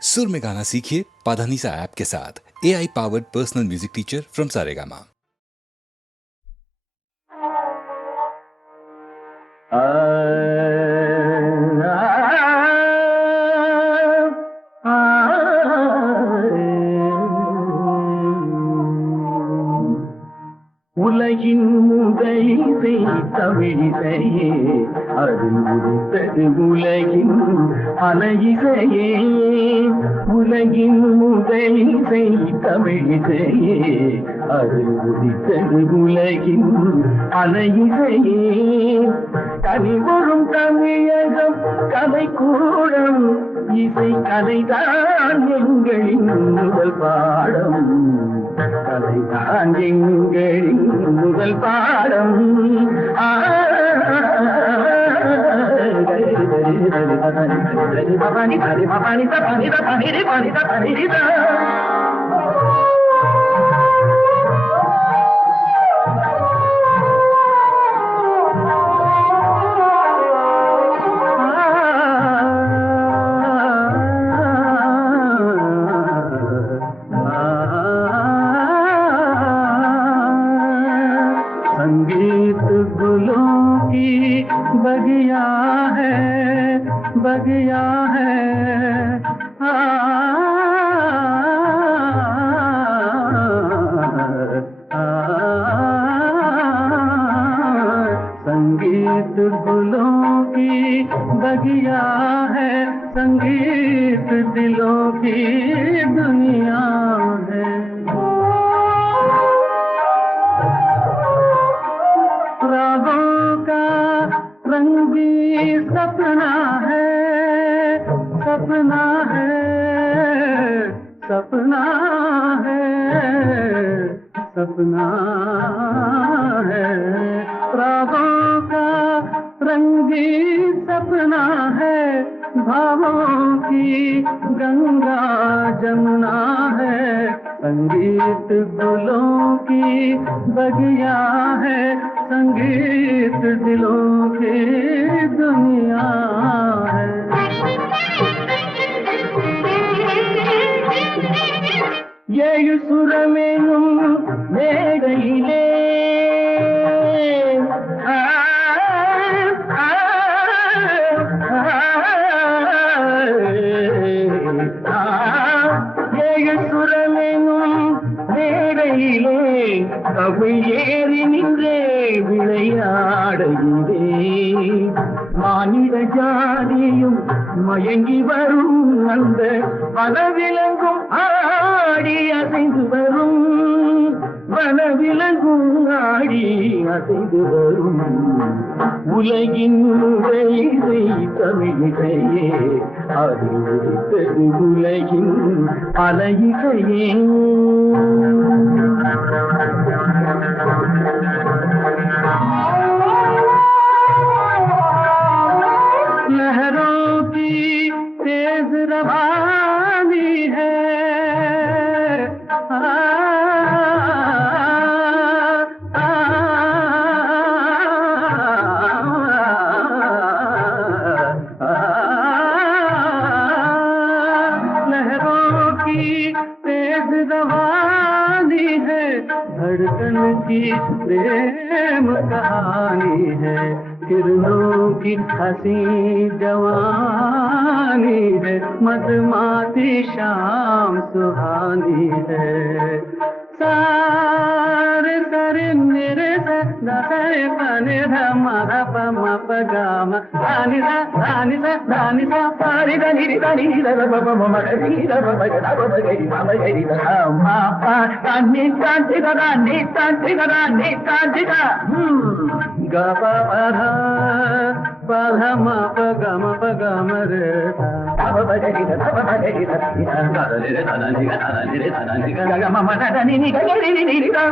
सुर में गाना सीखिए पाधानीसा ऐप के साथ। AI powered personal music teacher from Saregama. உலகின் முதலிசை தமிழிசையே, அதில் உதித்தது உலகின் அலையிசையே. உலகின் முதலிசை தமிழிசையே, அதில் உதித்தது உலகின் அலையிசையே. கனிவரும் தமிழகம் கலைக்கூடம், இசை கலைதான் எங்களின் முதல் பாடம். கலைதான் எங்களின் முதல் பாடம். संगीत गुलों की बगिया है, बगिया है। संगीत गुलों की बगिया है, संगीत दिलों की दुनिया है। रागों का रंगी सपना है, सपना है, सपना है, सपना है। रागों का रंगी सपना है, भावों की गंगा जमुना है। संगीत गुलों की बगिया है, संगीत दिलों की दुनिया है। ஏழு சுரமேனும் மேடையிலே ஏழு சுரமேனும் மேடையிலே தமிழ் ஏறி நின்றே விளையாடையிலே மானிட ஜாதியும் மயங்கி வரும் அந்த பலவிலங்கும் ஆடி அசைந்து வரும், வனவிலங்கும் ஆடி அசைந்து வரும். உலகின் முதலிசை தமிழிசையே, அதில் உதித்தது உலகின் அலையிசையே. लहरों की तेज रवानी है, लहरों की तेज रवानी है, धड़कन की प्रेम कहानी है। किरणों की हंसी जवानी है, मधुमाती शाम सुहानी है। सारे सरे मेरे से दसरे पने धमा पम पगाम धानी सा धानी सा धानी सा सारी धनी धनी धब मम धनी धब धब गरी मम गरी धम पा धनी कांति धनी कांति धनी कांति धा ग प प म प ग म रे धब गरी धब गरी धनी धा रे धनी ग ग मम धनी नि गरी नि नि धा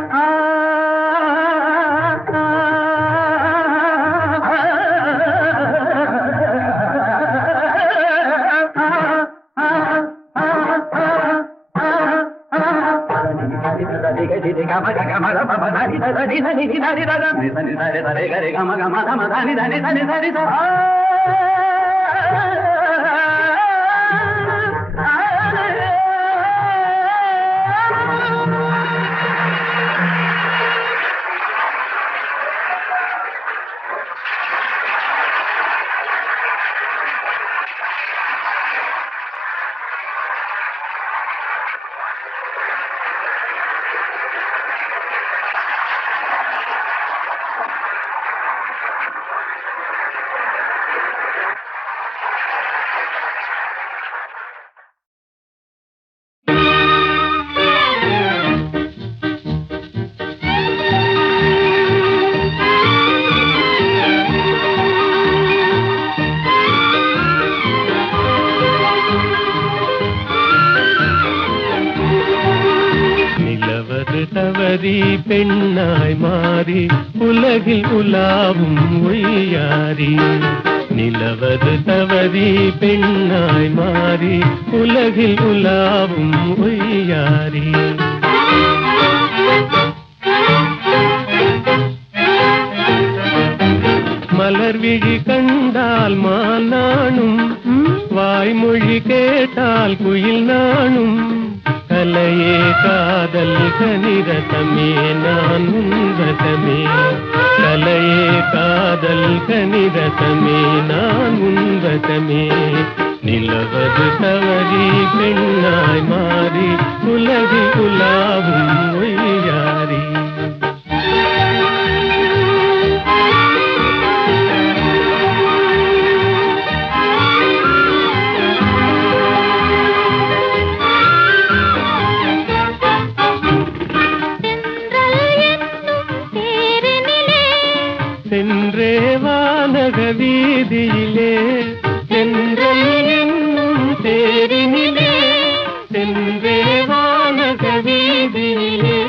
தவறி பெண்ணாய் மாறி உலகில் உலாவும் ஒய்யாரி. நிலவது தவறி பெண்ணாய் மாறி உலகில் உலாவும் ஒய்யாரி. மலர் விழி கண்டால் மானானும் வாய்மொழி கேட்டால் குயில் நானும். கலையே காதல் கனிரதமே நான் உன்வசமே. கலையே காதல் கனிரதமே நான் உன்வசமே. நிலவது தவறி பெண்ணாய் மாறி உலகில் உலாவும் ஒய்யாரி. சென்றே வானக வீதியிலே சென்றல் என்னும் தேரினிலே. சென்றே வானக வீதியிலே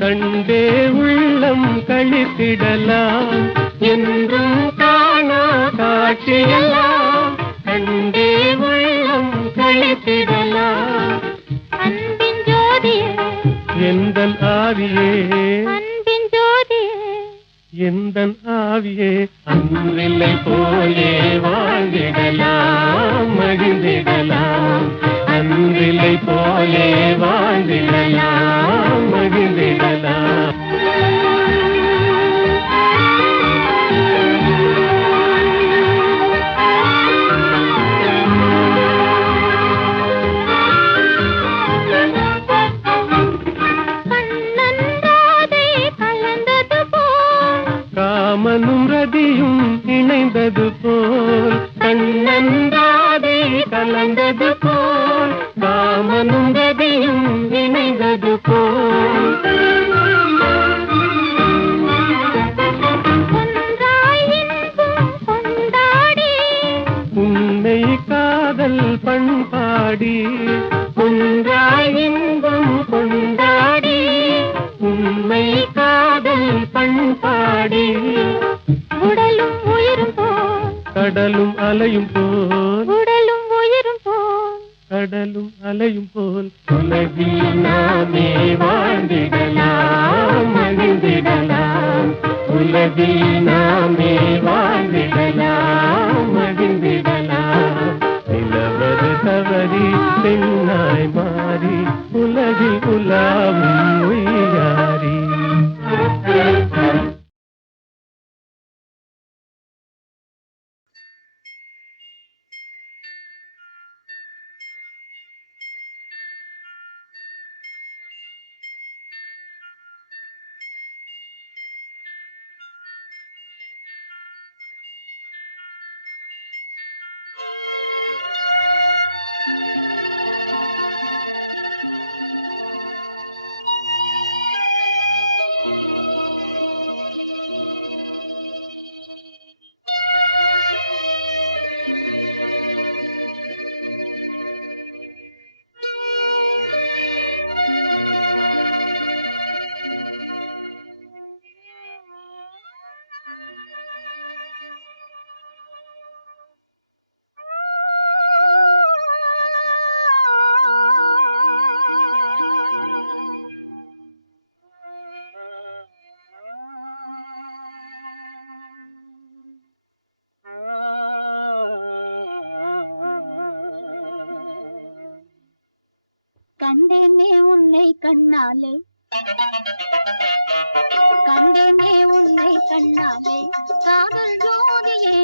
கண்டே உள்ளம் கழித்திடலாம். என்றும் காணா காட்சியெல்லாம் கண்டே உள்ளம் கழித்திடலாம். அன்பின் ஜோதியே எந்தன் ஆவியே அன்பின் ஜோதியே எந்தன் ஆவியே. அன்றில்லை போலே வாழ்ந்திடலாம் மகிழ்ந்திடலாம். அன்றில்லை போலே வாழ்ந்திடலாம் மகிழ்ந்திடலாம். காமனும் ரதியும் இணைந்தது போல் கண்ணன்றாதே கலந்தது போல். காமனும் ரதியும் இணைந்தது போல் உன்னை காதல் பண்பாடி. ஒன்றாய் இன்பம் கொண்டாடி உண்மை காதல் பண்பாடி. உடலும் உயிரும் போல் கடலும் அலையும் போல் உடலும் உயிரும் போல் கடலும் அலையும் போல். உலகில் நாமே வாழ்ந்திடலாம் மகிழ்ந்திடலாம். உலகில் நாமே வாழ்ந்திடலாம் மகிழ்ந்திடலாம். நிலவது தவறி பெண்ணாய் மாறி உலகில் உலாவும் ஒய்யாரி. கண்டேனே உன்னை கண்ணாலே கண்டேனே உன்னை கண்ணாலே காதல் ஜோதியே.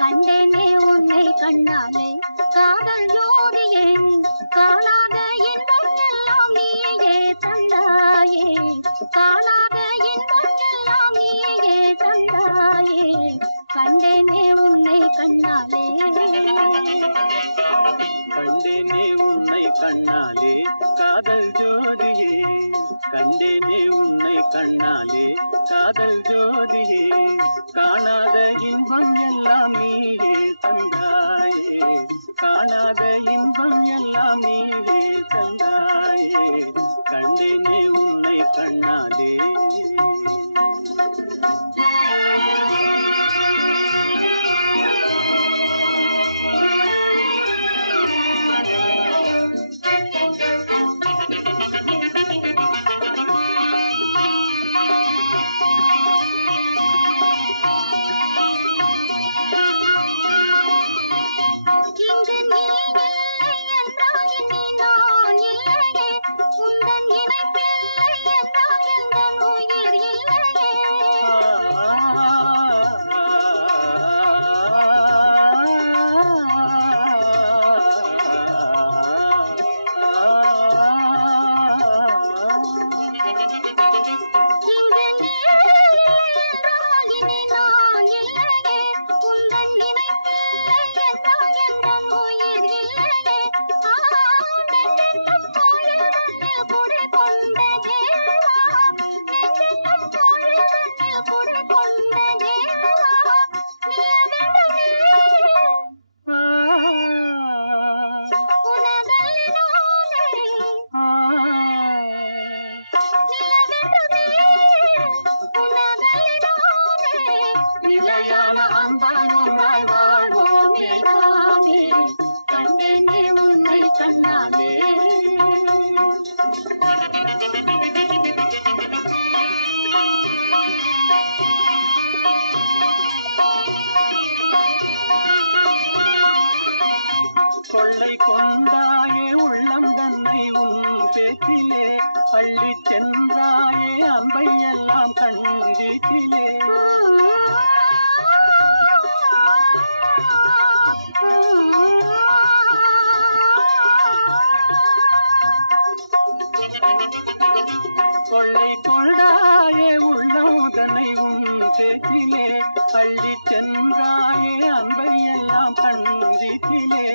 கண்டேனே உன்னை கண்ணாலே காதல் ஜோதியே. காணாத இன்பம் எல்லாம் நீயே தந்தாயே. காணாத இன்பம் எல்லாம் நீயே தந்தாயே. கண்டேனே உன்னை கண்ணாலே கண்டேனே உன்னை கண்ணாலே காதல் ஜோதியே கண்டேனே உன்னை கண்ணாலே காதல் ஜோதியே காணாத இன்பம் எல்லாம் நீயே தந்தாயே காணாத இன்பம் எல்லாம் நீயே தந்தாயே கண்டேனே உன்னை கண்ணாலே கொள்ளை கொண்டாயே உள்ளம் தன்னை உன் பேச்சிலே அள்ளி சென்றாயே அம்பை எல்லாம் கண்டீட்டிலே கொள்ளை கொண்டாயே உள்ளம் தன்னை உன் பேச்சிலே அள்ளி சென்றாயே அம்பை எல்லாம் கண்டீட்டிலே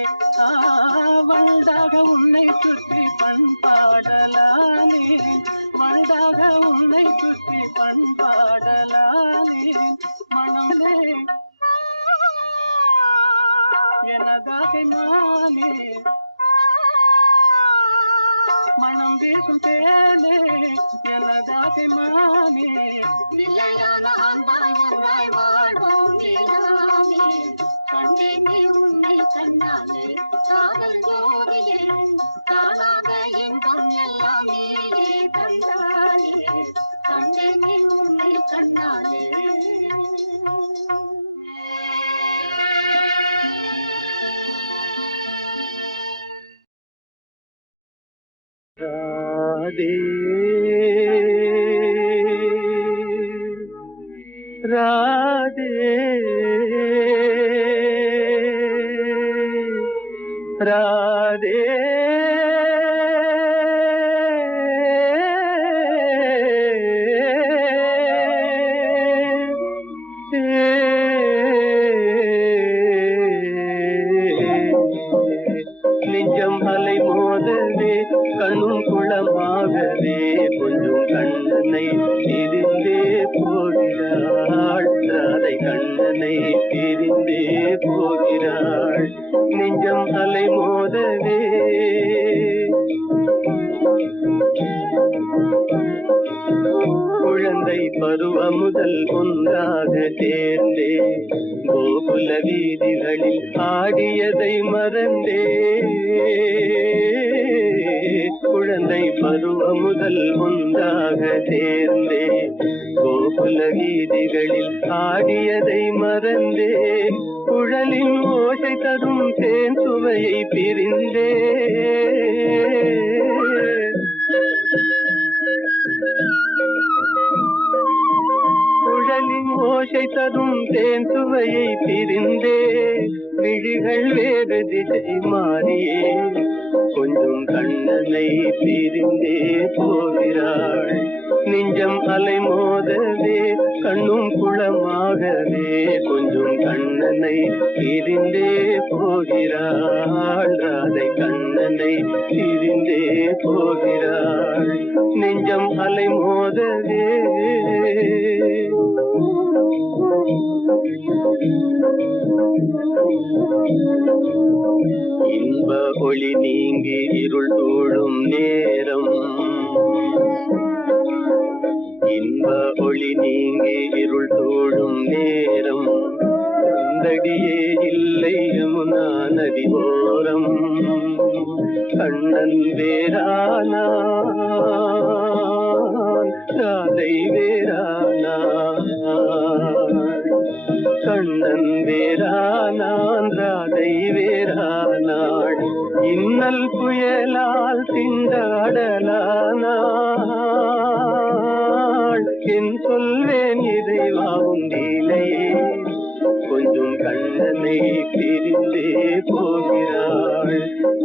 வண்டாக உன்னை சுற்றி பண்பாடலானே வண்டாக உன்னை சுற்றி பண்பாடலானே மனமே எனதாக நானே மனம் வீசும் தேனே எனதாக மானே நிலையான அன்பாய் ஒன்றாய் வாழ்வோம் நீதானே கண்டேனே உன்னை கண்ணாலே காதல் ஜோதியே காணாத இன்பம் எல்லாம் நீயே தந்தாலே கண்டேனே உன்னை கண்ணாலே राधे राधे நிஜம் அலை மோதவே கண்ணும் குளமாகவே கொஞ்சம் கண்ணனை இருந்தே போகிறாள் ராதை கண்ணனை இருந்தே போகிறாள் நெஞ்சம் அலை மோதவே குழந்தை பருவம் முதல் ஒன்றாக சேர்ந்தே கோகுல வீதிகளில் ஆடியதை மறந்தே குழந்தை பருவம் முதல் ஒன்றாக சேர்ந்தே கோகுல வீதிகளில் ஆடியதை மறந்தே குழலின் ஓசை தரும் தேன் சுவையை பிரிந்தே குழலின் ஓசை தரும் தேன் சுவையை பிரிந்தே விழிகள் வேறு திசை மாறியே கொஞ்சம் கண்ணனை பிரிந்தே போகிறாள் நெஞ்சம் அலை மோதவே கண்ணும் குளமாகவே கொஞ்சம் கண்ணனை பிரிந்தே போகிறாள் ராதை கண்ணனை பிரிந்தே போகிறாள் நெஞ்சம் அலை மோதவே இன்ப ஒளி நீங்கி இருள் தோழும் நேரம் இன்ப ஒளி நீங்கி இருள் தோழும் நேரம் நடியே இல்லை யமுனா நதி ஓரம் கண்ணன் வேறானா ராதை வேறானா கண்ணன் வேறானான் ராதை வேறானாள் இன்னல் புயலால் திண்டாடலானாள் என் சொல்வேன் இறைவா உண்டிலையே கொஞ்சம் கண்ணனை பிரிந்தே போகிறாள்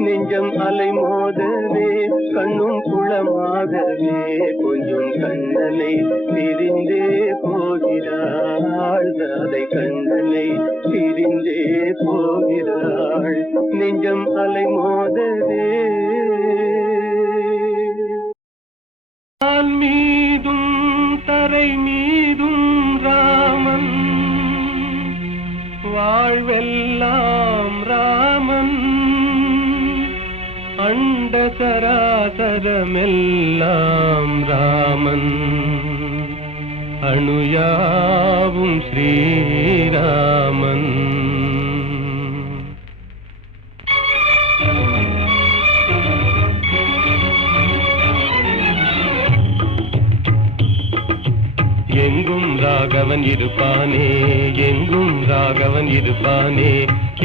நெஞ்சம் அலை மோதவே கண்ணும் குளமாகவே கொஞ்சம் கண்ணனை பிரிந்தே போகிறாள் ராதை கண்ணனை பிரிந்தே போகிறாள் நெஞ்சம் அலை மோதவே மீதும் தரை மீதும் ராமன் வாழ்வெல்லாம் ராமன் அண்ட சராசரமெல்லாம் ராமன் அணுயாவும் ஸ்ரீராமன் எங்கும் ராகவன் இருப்பானே எங்கும் ராகவன் இருப்பானே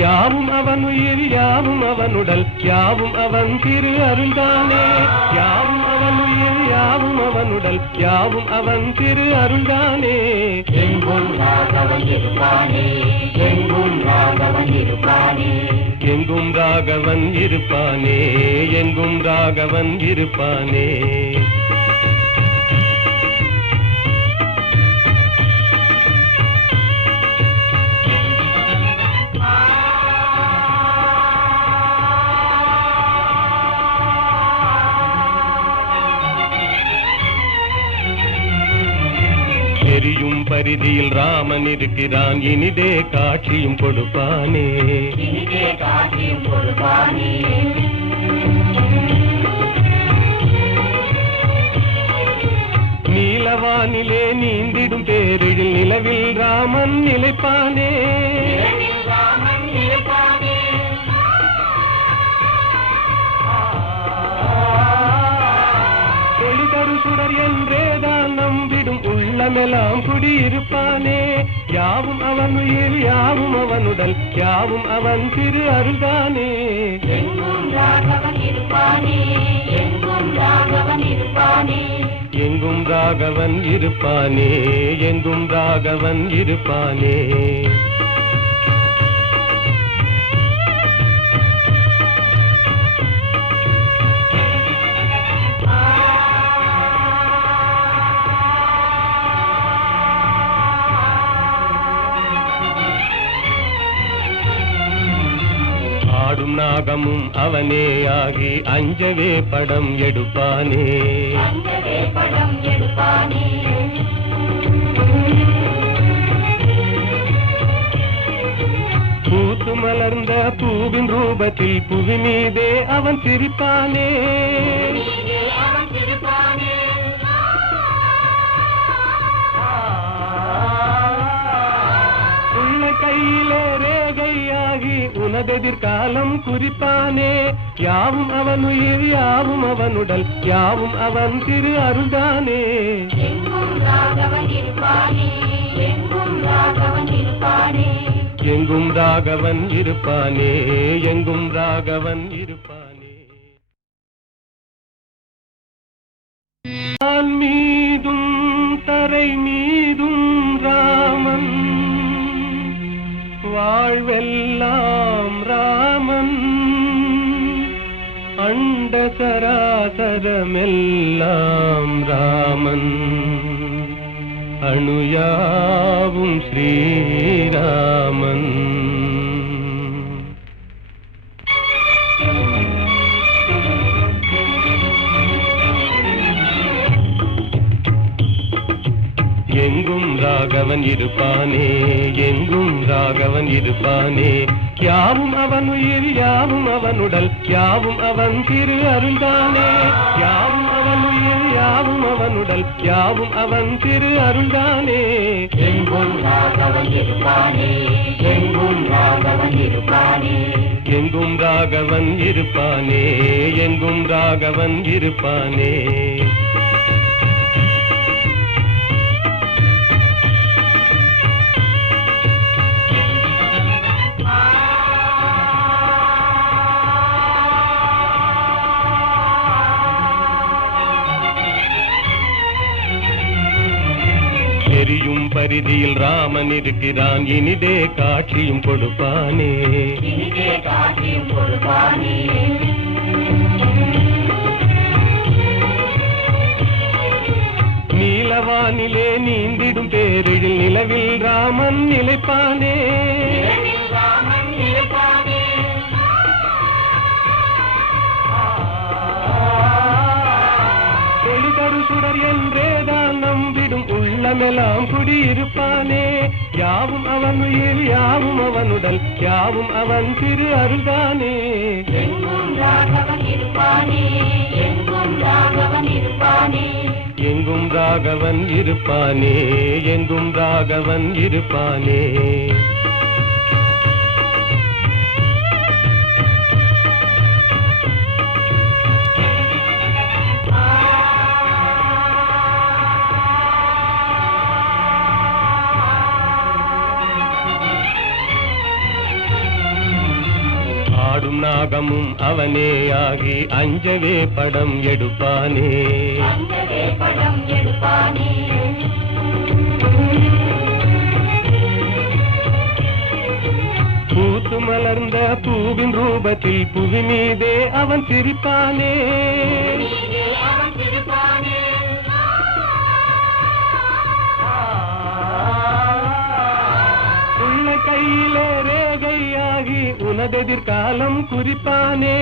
யாவும் அவன் உயிர் யாவும் அவன் உடல் யாவும் அவன் திரு அருள்தானே யாவும் அவன் உயிர் யாவும் அவன் உடல் யாவும் அவன் திரு அருள்தானே எங்கும் ராகவன் இருப்பானே எங்கும் ராகவன் இருப்பானே எங்கும் ராகவன் இருப்பானே எங்கும் ராகவன் இருப்பானே பரிதியில் ராமன் இருக்கிறான் இனிதே காட்சியும் கொடுப்பானே இனிதே காட்சியும் கொடுப்பானே நீலவானிலே நீந்திடும் பேரில் நிலவில் ராமன் நிலைப்பானே ராமன் நிலைப்பானே ஒளி தரு சுடர் என்றேதான் நம்பிடும் உள்ளமெல்லாம் குடியிருப்பானே யாவும் அவன் உயிர் யாவும் அவன் உடல் யாவும் அவன் திரு அருள்தானே எங்கும் ராகவன் இருப்பானே எங்கும் ராகவன் இருப்பானே எங்கும் ராகவன் இருப்பானே எங்கும் ராகவன் இருப்பானே நாகமும் அவனே ஆகி அஞ்சவே படம் எடுப்பானே அஞ்சவே படம் எடுப்பானே பூத்து மலர்ந்த பூவின் ரூபத்தில் புவி மீதே அவன் சிரிப்பானே அவன் சிரிப்பானே உள்ள கையிலே ரேகையாகி உனதெதிர்காலம் குறிப்பானே யாவும் அவன் உயிர் யாவும் அவன் உடல் யாவும் அவன் திரு அருள்தானே எங்கும் ராகவன் இருப்பானே எங்கும் ராகவன் இருப்பானே எங்கும் ராகவன் இருப்பானே எங்கும் ராகவன் இருப்பானே வான் மீதும் தரை மீதும் ராமன் வாழ்வெல்லாம் ராமன் அண்ட சராசரமெல்லாம் அகரமெல்லாம் ராமன் அணுயாவும் ஸ்ரீராமன். எங்கும் ராகவன் இருப்பானே, எங்கும் ராகவன் இருப்பானே, யாவும் அவன் உயிர், யாவும் அவன் உடல், யாவும் அவன் திரு அருள்தானே. யாவும் அவன் உயிர், யாவும் அவன் உடல், யாவும் அவன் திரு அருள்தானே. எங்கும் ராகவன் இருப்பானே, எங்கும் ராகவன் இருப்பானே, எங்கும் ராகவன் இருப்பானே, எங்கும் ராகவன் இருப்பானே. பரிதியில் ராமன் இருக்கிறான், இனிதே காட்சியும் கொடுப்பானே, இனிதே காட்சியும் கொடுப்பானே. நீலவானிலே நீந்திடும் பேரில் நிலவில் ராமன் நிலைப்பானே, நிலவில் ராமன் நிலைப்பானே. ஒளி தரு சுடர் என்றேதான் நம்பிடும் உள்ளமெல்லாம் குடியிருப்பானே. யாவும் அவன் உயிர், யாவும் அவன் உடல், யாவும் அவன் திரு அருள்தானே. எங்கும் ராகவன் இருப்பானே, எங்கும் ராகவன் இருப்பானே, எங்கும் ராகவன் இருப்பானே, எங்கும் ராகவன் இருப்பானே. நாகமும் அவனே ஆகி அஞ்சவே படம் எடுப்பானே, அஞ்சவே படம் எடுப்பானே. பூத்து மலர்ந்த பூவின் ரூபத்தில் புவி மீதே அவன் சிரிப்பானே, அவன் சிரிப்பானே. உள்ள கையிலே ரேகையாகி உனதெதிர்காலம் குறிப்பானே.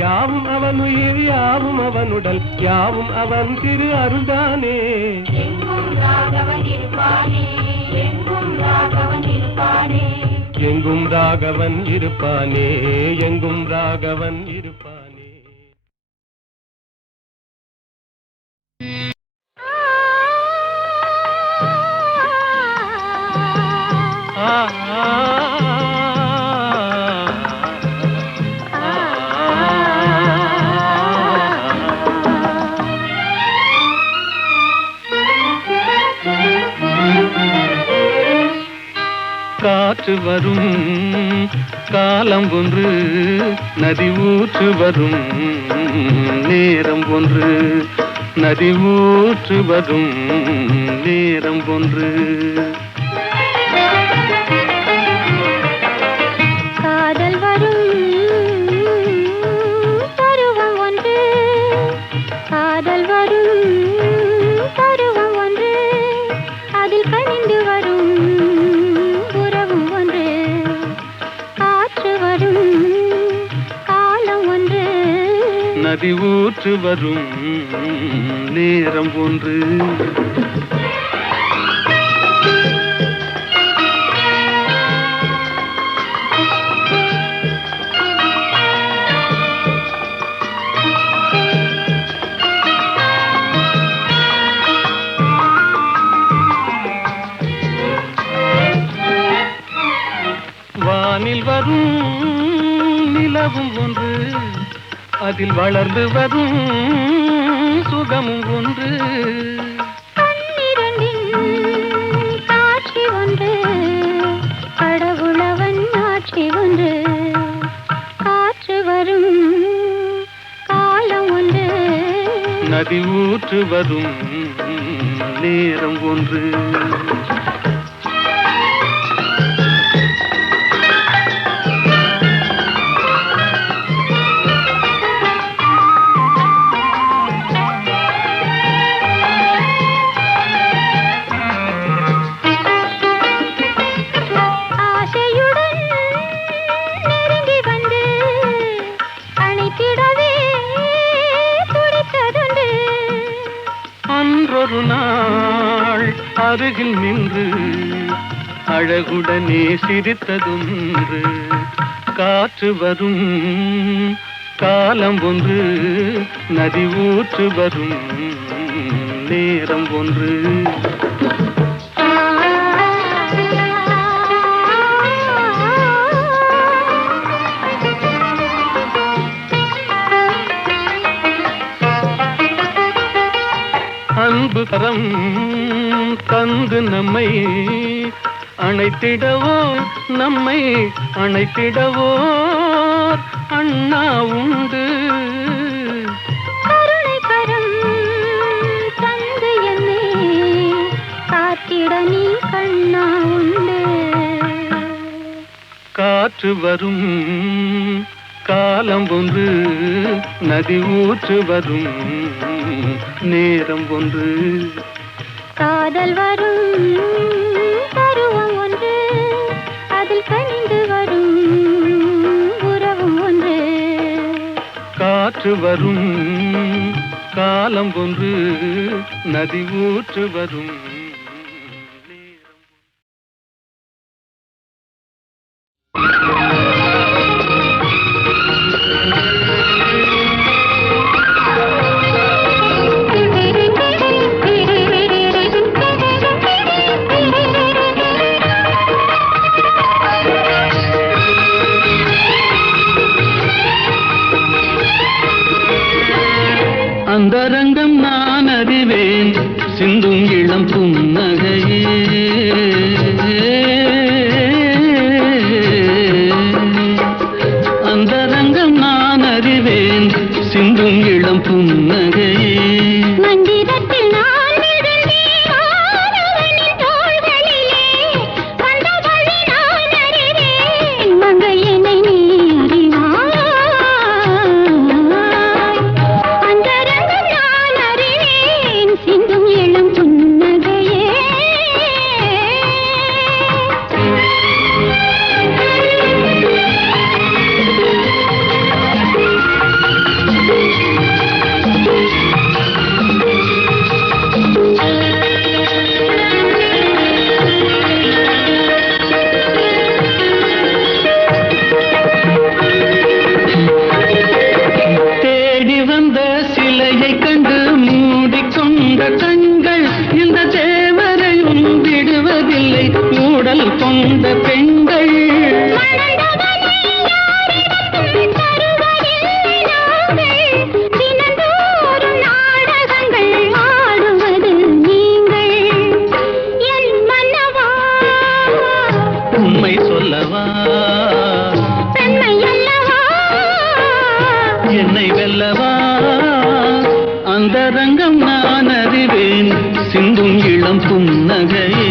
யாவும் அவன் உயிர், யாவும் அவன் உடல், யாவும் அவன் திரு அருள்தானே. எங்கும் ராகவன் இருப்பானே, எங்கும் ராகவன் இருப்பானே, எங்கும் ராகவன் இருப்பானே, எங்கும் ராகவன் இருப்பானே. காற்று வரும் காலம் ஒன்று, நதி ஊற்று வரும் நேரம் ஒன்று, நதி ஊற்று வரும் நேரம் ஒன்று. காதல் வரும் பருவம் ஒன்று, காதல் வரும் பருவம் ஒன்று, அதில் கனிந்து வரும் உறவும் ஒன்று. காற்று வரும் காலம் ஒன்று, நதி ஊற்று வரும் நேரம் ஒன்று. வானில் வரும் நிலவும் ஒன்று, அதில் வளர்ந்து வரும் சுகமும் ஒன்று. கண்ணிரண்டின் காட்சி ஒன்று, கடவுளவன் ஆட்சி ஒன்று. காற்று வரும் காலம் ஒன்று, நதி ஊற்று வரும் நேரம் ஒன்று. அருகில் நின்று அழகுடனே சிரித்ததொன்று. காற்று வரும் காலம் ஒன்று, நதி ஊற்று வரும் நேரம் ஒன்று. அன்பு கரம் தந்து நம்மை அணைத்திடவோ, நம்மை அணைத்திடவோ அண்ணா உண்டு. கருணை கரம் தந்து என்னை காத்திட நீ கண்ணா உண்டு. காற்று வரும் காலம் ஒன்று, நதி ஊற்று வரும் நேரம் ஒன்று. காதல் வரும் பருவம் ஒன்று, அதில் கனிந்து வரும் உறவும் ஒன்று. காற்று வரும் காலம் ஒன்று, நதி ஊற்று வரும் நேரம். அந்தரங்கம் நான் அறிவேன், சிந்தும் இளம் புன்னகையே. அந்தரங்கம் நான் அறிவேன், சிந்தும் இளம் புன்னகையே. மந்திரத்தில் நான் விழுந்தேன் ஆடவனின் தோள்களிலே, வந்த வழி நான் அறிவேன், மங்கையனை நீ அறிவாய். அந்தரங்கம் நான் அறிவேன், சிந்தும் இளம் புன்னகையே. தேடி வந்த சிலையை கண்டு மூடிக்கொண்ட கண்கள் இந்த தேவரையும் விடுவதில்லை, ஊடல் கொண்ட பெண்கள். மணந்தவனை யாரிடத்தும் தருவதில்லை நாங்கள், தினந்தோறும் நாடகங்கள் ஆடுவது நீங்கள். என் மன்னவா உண்மை சொல்லவா, பெண்மை அல்லவா, என்னை வெல்லவா. அந்தரங்கம் நான் அறிவேன், சிந்தும் இளம் புன்னகையே.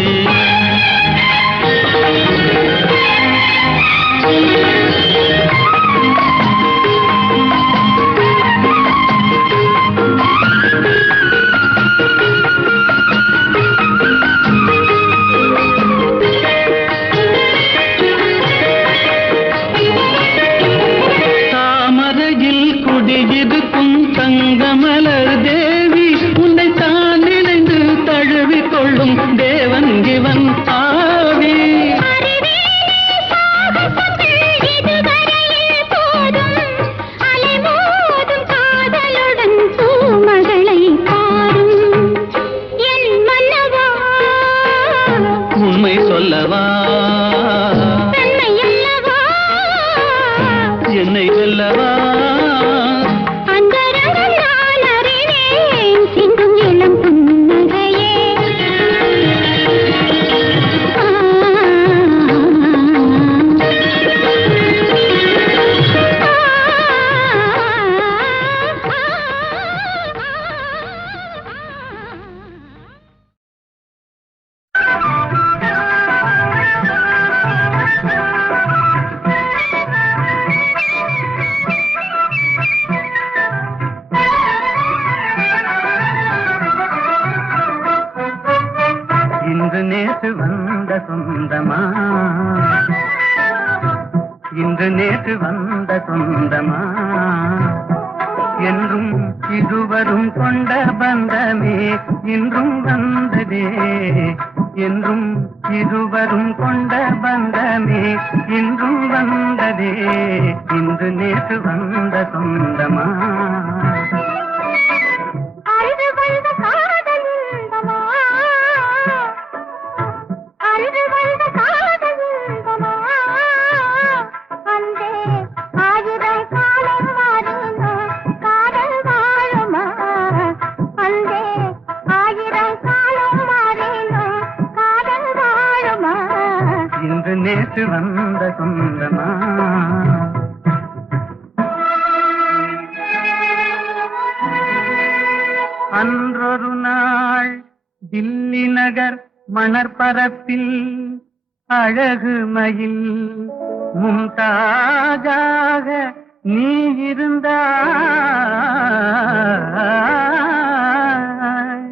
தாமரையில் குடியிருக்கும் தங்கமலர் தேவி, உன்னை தான் நினைந்து தழுவிக் கொள்ளும் தேவன் இவன் ஆவி. அறிவேனே சாகசங்கள் இதுவரையில் போதும், அலைமோதும் காதலுடன் பூமகளை பாரும். என் மன்னவா உண்மை சொல்லவா, பெண்மை அல்லவா, என்னை வெல்லவா. அந்தரங்கம் நான் அறிவேன், சிந்தும் இளம் புன்னகையே. இன்று நேற்று வந்த சொந்தமா, இன்று நேற்று வந்த சொந்தமா, என்றும் இருவரும் கொண்ட பந்தமே இன்றும் வந்ததே இருவரும் கொண்ட பந்தமே இன்றும் வந்ததே இன்று நேற்று வந்த சொந்தமா அழுது வந்த காதல் இன்பமா அழுது வந்த காதல் இன்பமா அந்தே ஆயிரம் காலம் மாறினும் காதல் வாழுமா அந்தே ஆயிரம் காலம் மாறினும் காதல் வாழுமா இன்று நேற்று வந்த சொந்தமா அன்றொரு நாள் தில்லி நகர் மணற்பரப்பில் அழகு மயில் மும்தாஜாக நீ இருந்தாய்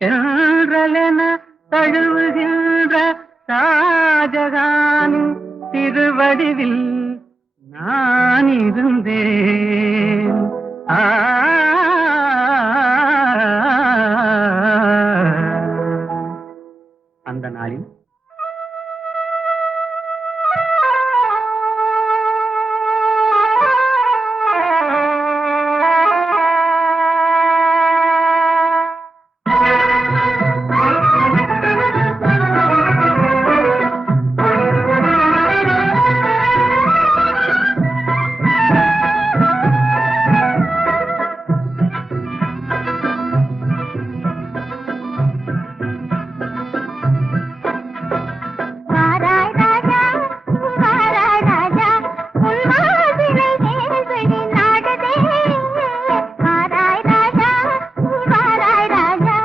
என்றலென தழுவுகின்ற ஷாஜகானின் திருவடிவில் நான் இருந்தேன் அந்த நாளில் வாராய் ராஜா வாராய் ராஜா உன் மாதிரை வேல்வெளி நாடுதே வாராய் ராஜா வாராய் ராஜா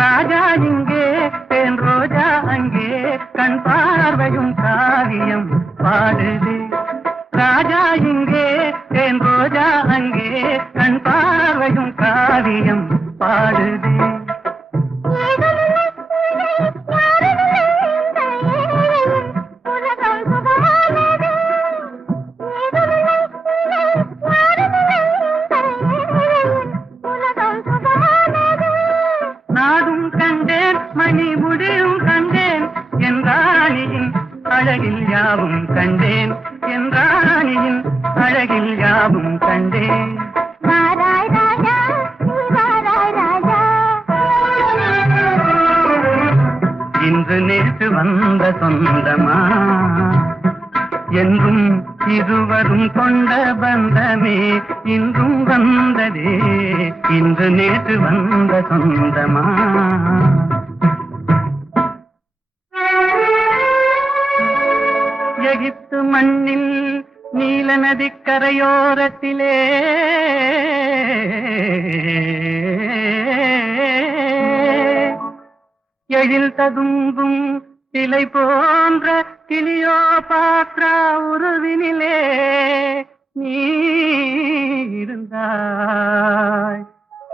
ராஜா இங்கே தேன் ரோஜா அங்கே கண் பார்வையும் காவியம் பாடுது ராஜா இங்கே தேன் ரோஜா அங்கே கண் பார்வையும் காவியம் பாடுது ஏதுமில்லை யாருமில்லை இந்த ஏழையின் உலகம் சுகமானது ஏதுமில்லை யாருமில்லை இந்த ஏழையின் உலகம் சுகமானது நாடும் கண்டேன் மணி முடியும் கண்டேன் என் ராணியின் அழகில் யாவும் கண்டேன் என் ராணியின் அழகில் யாவும் கண்டேன் வாராய் ராஜா வாராய் ராஜா இன்று நேற்று வந்த சொந்தமா என்றும் இருவரும் கொண்ட பந்தமே இன்றும் வந்ததே இன்று நேற்று வந்த சொந்தமா எகிப்து மண்ணில் நீல நதிக்கரையோரத்திலே எழில் ததும்பும் சிலை போன்ற கிளியோ பாத்ரா உருவினிலே நீ இருந்தாய்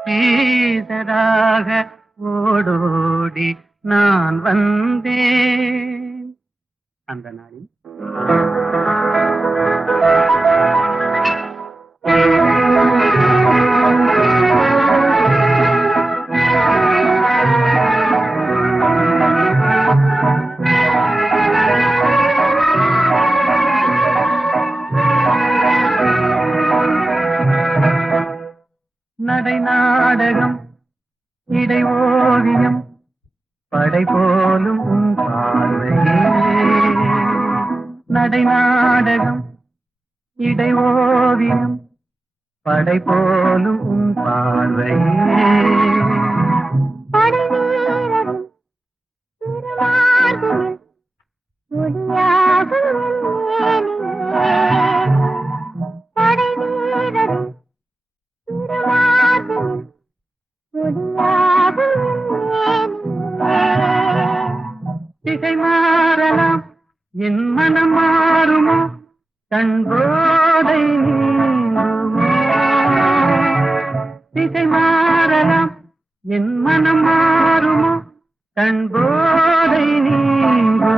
சீதராக ஓடோடி நான் வந்தேன் அந்த நாளில் நடை நாடகம் இடை ஓவியம் படை போலும் உன் பார்வையே நடை நாடகம் இடை ஓவியம் படை போலும் உன் பார்வையே படை வீரரின் திருவார்களில் ஒளியாகும் என் மேனியே. படை வீரரின் திருவார்களில் ஒளியாகும் என் மேனியே. திசை மாறலாம் என் மனம் மாறுமோ தன் போதை நீங்குமோ திசை மாறலாம் என் மனம் மாறுமோ தன் போதை நீங்குமோ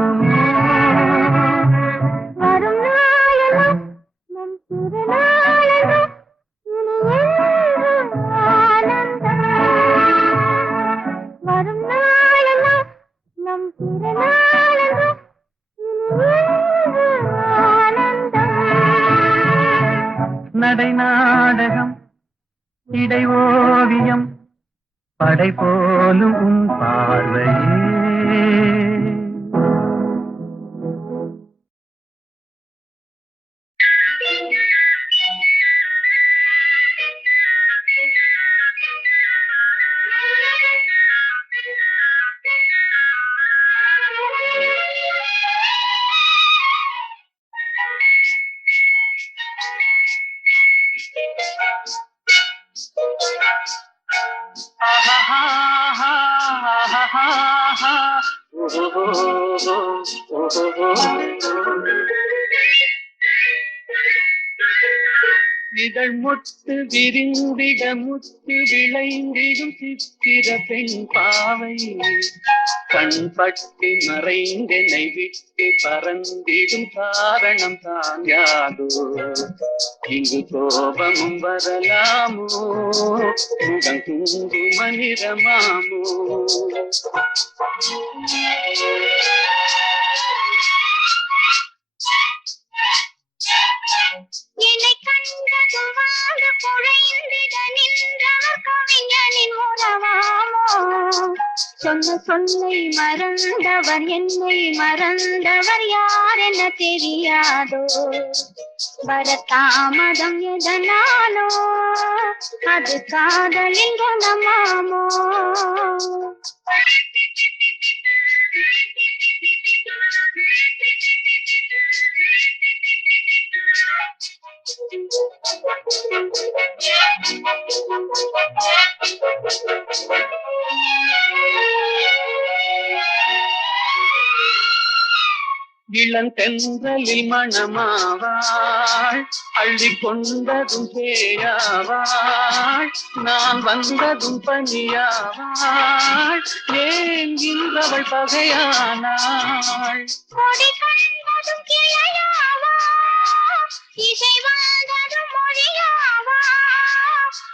வரும் நாளெல்லாம் நம் திருநாளெல்லாம் இனி என்றும் ஆனந்தம். வரும் நாளெல்லாம் நம் திருநாளெல்லாம் நடை நாடகம் இடை ஓவியம் படை போலும் உன் பார்வையே. இதழ் முத்து விரிந்திட முத்து விளைந்திடும் சித்திர பெண் பாவை கண் பட்டு மறைந்தென்னை விட்டு பறந்திடும் காரணம் தான் யாதோ இங்கு கோபமும் வரலாமோ முகம் குங்கும நிறமாமோ என்னை கண்டதும் வாழ்ந்து குழைந்திட நின்றவர் கவிஞனின் உறவாமோ சொன்ன சொல்லை மறந்தவர் என்னை மறந்தவர் யார் என்ன தெரியாதோ வரதாமதம் எதனாலோ அது காதலின் குணமாமோ இளந்தென்றலில் மணமாவாள் அள்ளி கொண்டதும் பேயாவாள் நான் வந்ததும் பணியாவாள் ஏன் இன்றவள் பகையானாள் கொடி கண்டதும் கிளையாவா இசை வந்ததும் மொழியாவா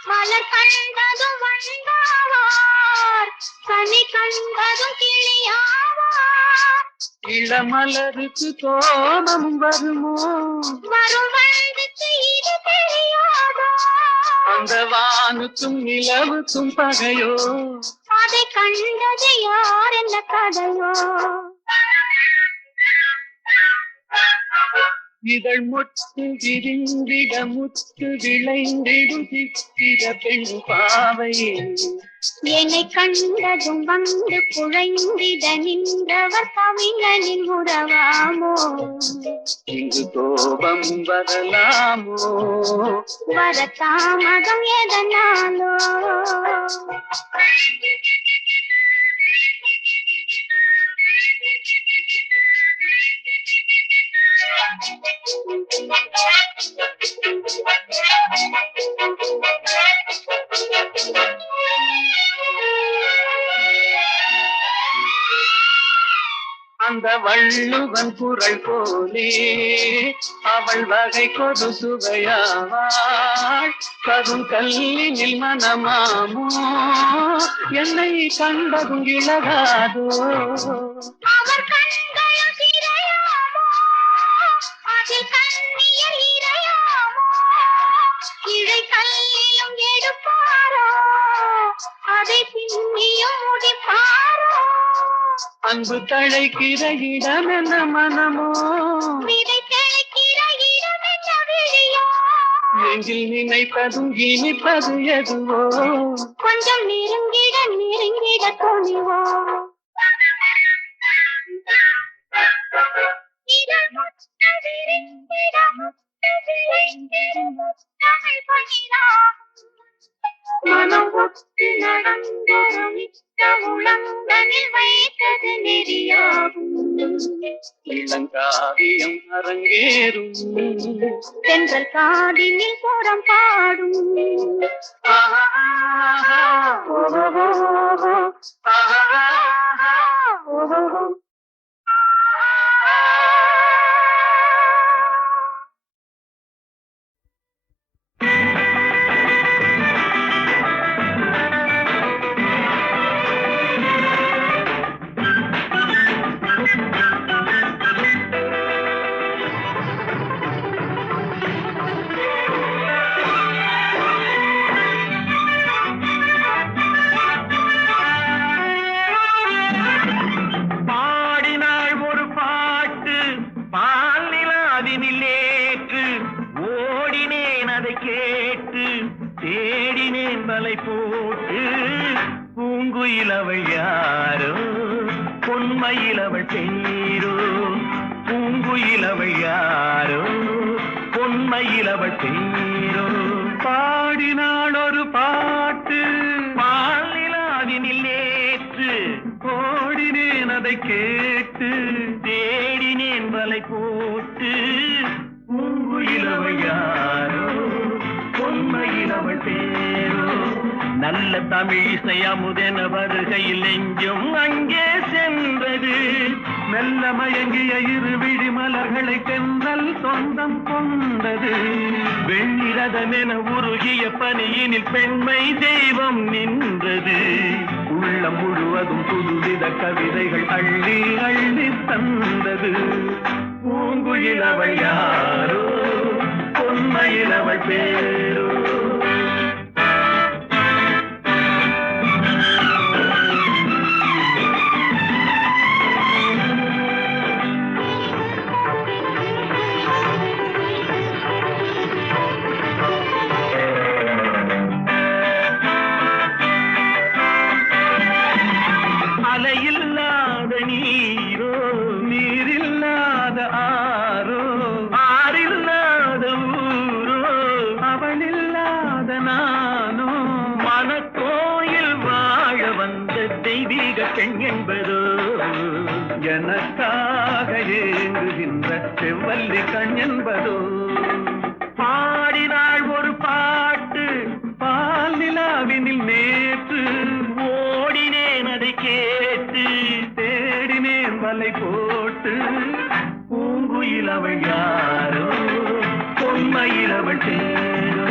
மலர் கண்டதும் வந்தாவார் கனி கண்டதும் கிளியாவா இளமலருக்கு கோபம் வருமோ வரும் வயதுக்கு இது தெரியாதோ அந்த வானுக்கும் நிலவுக்கும் பகையோ அதை கண்டது யார் என்ன கதையோ இதழ் முத்து விரிந்திட முத்து விளைந்திடும் சித்திர பெண் பாவை என்னை கண்டதும் வந்து குழைந்திட நின்றவர் கவிஞனின் உறவாமோ இங்கு கோபம் வரலாமோ வரதாமதம் எதனாலோ அந்த வள்ளுவன் குரல் போலே அவள் வகை கொடு சுவையாவாள் கரும் கல்லினில் மனமாமோ என்னை கண்டதும் இழகாதோ அவர் கண்களும் சிறையாமோ அதில் கண்ணியல் இறையாமோ இழை கல்லிலும் எடுப்பாரோ அதை பின்னியும் முடிப்பாரோ அன்பு தழைக்கிற இடம் என்ன மனமோ விதை தெளிக்கிற இடம் என்ன விழியோ நெஞ்சில் நினைப்பதும் இனிப்பது எதுவோ கொஞ்சம் நெருங்கிட நெருங்கிட துணிவோ இதழ் முத்து விரிந்திட முத்து விளைந்திடும் முத்தமிழ் பகிராம் மனம் ஒத்து நடந்தொருமித்த உளங்கனில் வைத்தது நெறியாகும் இளங்காவியம் அரங்கேறும் தென்றல் காதினில் புறம் பாடும் நிலாவினில் ஏற்று ஓடினேன் அதை கேட்டு தேடினேன் வலை போட்டு பூங்குயில் அவள் யாரோ பொன்மையில் அவள் பேரோ பூங்குயில் அவள் யாரோ பொன்மையில் அவள் பேரோ பாடினாள் ஒரு பாட்டு பாலிலாவினில் நேற்று ஓடினேன் அதை கேட்டு தேடினேன் வலை போட்டு பூங்குயில் அவள் யாரோ பொன்மையில் அவள் பேரோ நல்ல தமிழ் இசை அமுதென வருகையில் நெஞ்சும் அங்கே சென்றது மெல்ல மயங்கிய இரு விழி மலர்களை தென்றல் சொந்தம் கொண்டது வெண்ணிரதமென உருகிய பனியினில் பெண்மை தெய்வம் நின்றது உள்ளம் முழுவதும் புதுவித கவிதைகள் அள்ளி அள்ளி தந்தது பூங்குயில் அவள் யாரோ பொன்மையில் அவள் பேரோ அலையில்லாத நீரோ நீரில்லாத ஆரோ ஆறில்லாத ஊரோ அவளில்லாத நானோ மனக்கோயில் வாழ வந்த தெய்வீக பெண் என்பதோ எனக்காக ஏங்குகின்ற செவ்வல்லி கண் என்பதோ பாடினாள் ஒரு பாட்டு பால் நிலாவினில் நேற்று ஓடினேன் அதை கேட்டு தேடினேன் வலை போட்டு பூங்குயில் அவள் யாரோ பொன்மையில் அவள் பேரோ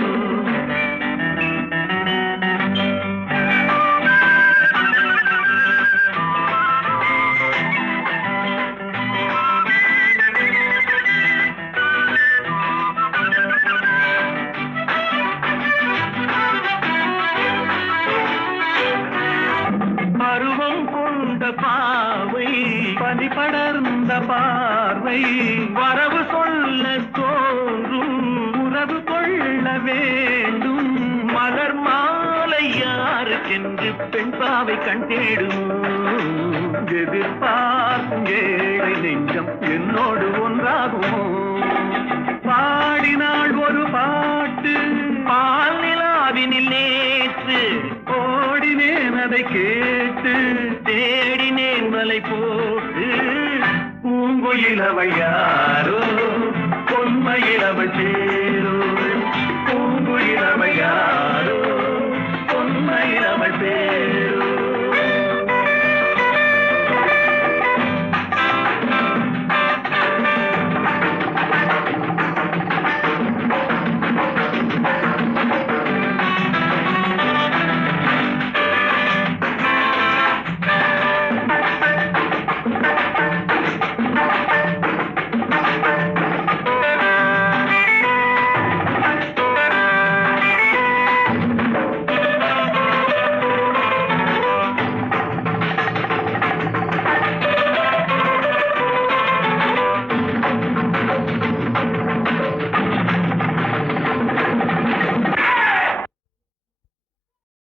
பருவம் கொண்ட பாவை பனி படர்ந்த பார்வை வரவு சொல்ல தோன்றும் உறவு கொள்ள வேண்டும் மலர் மாலை யாருக்கென்று பெண் பாவை கண் தேடும் எதிர்பார்க்கும் ஏழை நெஞ்சம் என்னோடு ஒன்றாகுமோ பாடினாள் ஒரு பாட்டு பால் நிலாவினில் நேற்று ஓடினேன் அதை கேட்டு தேடினேன் வலை போட்டு பூங்குயில் அவள் யாரோ பொன்மையில் அவள் சேரோ பூங்குயில் அவள் யாரோ